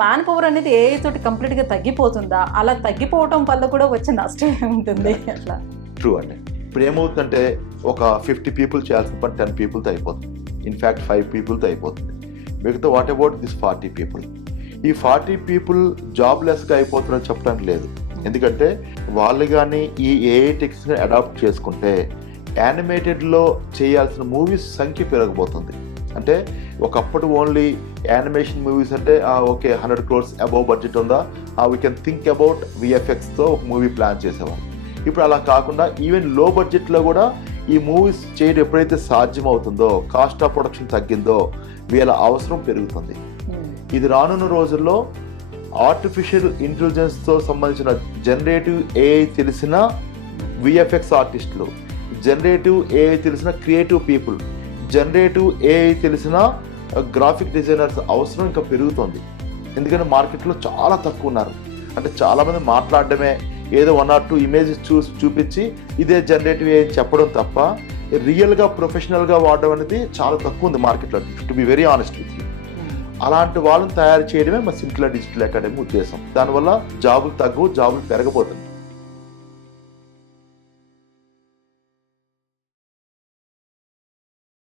Man power అనేది AI తోటి కంప్లీట్గా తగ్గిపోతుందా? అలా తగ్గిపోవటం వల్ల కూడా వచ్చే నష్టం ఏముంటుంది అట్లా? ట్రూ అండి. ఇప్పుడు ఏమవుతుందంటే ఒక 50 పీపుల్ చేయాల్సిన పని 10 పీపుల్తో అయిపోతుంది. ఇన్ఫ్యాక్ట్ 5 పీపుల్తో అయిపోతుంది. మిగతా వాట్ అబౌట్ దిస్ 40 పీపుల్? ఈ 40 పీపుల్ జాబ్లెస్గా అయిపోతున్నారని చెప్పడానికి లేదు. ఎందుకంటే వాళ్ళు కానీ ఈ ఏఐ టెక్స్ని అడాప్ట్ చేసుకుంటే యానిమేటెడ్లో చేయాల్సిన మూవీస్ సంఖ్య పెరగబోతుంది. అంటే ఒకప్పుడు ఓన్లీ యానిమేషన్ మూవీస్ అంటే ఓకే 100 crores అబౌవ్ బడ్జెట్ ఉందా, వీ కెన్ థింక్ అబౌట్ విఎఫ్ఎక్స్తో ఒక మూవీ ప్లాన్ చేసేవాళ్ళు. ఇప్పుడు అలా కాకుండా ఈవెన్ లో బడ్జెట్లో కూడా ఈ మూవీస్ చేయడం ఎప్పుడైతే సాధ్యమవుతుందో, కాస్ట్ ఆఫ్ ప్రొడక్షన్ తగ్గిందో వీళ్ళ అవసరం పెరుగుతుంది. ఇది రానున్న రోజుల్లో ఆర్టిఫిషియల్ ఇంటెలిజెన్స్తో సంబంధించిన జనరేటివ్ ఏఐ తెలిసిన విఎఫ్ఎక్స్ ఆర్టిస్టులు, జనరేటివ్ ఏఐ తెలిసిన క్రియేటివ్ పీపుల్, జనరేటివ్ ఏఐ తెలిసిన గ్రాఫిక్ డిజైనర్స్ అవసరం ఇంకా పెరుగుతుంది. ఎందుకంటే మార్కెట్లో చాలా తక్కువ ఉన్నారు. అంటే చాలామంది మాట్లాడడమే, ఏదో 1 or 2 ఇమేజెస్ చూపించి ఇదే జనరేటివ్ ఏఐ చెప్పడం తప్ప రియల్గా ప్రొఫెషనల్గా వాడడం అనేది చాలా తక్కువ ఉంది మార్కెట్లో, to be very honest with you. అలాంటి వాళ్ళని తయారు చేయడమే మా సింప్లర్ డిజిటల్ అకాడమీ ఉద్దేశం. దానివల్ల జాబులు తగ్గవు, జాబులు పెరగబోతుంది.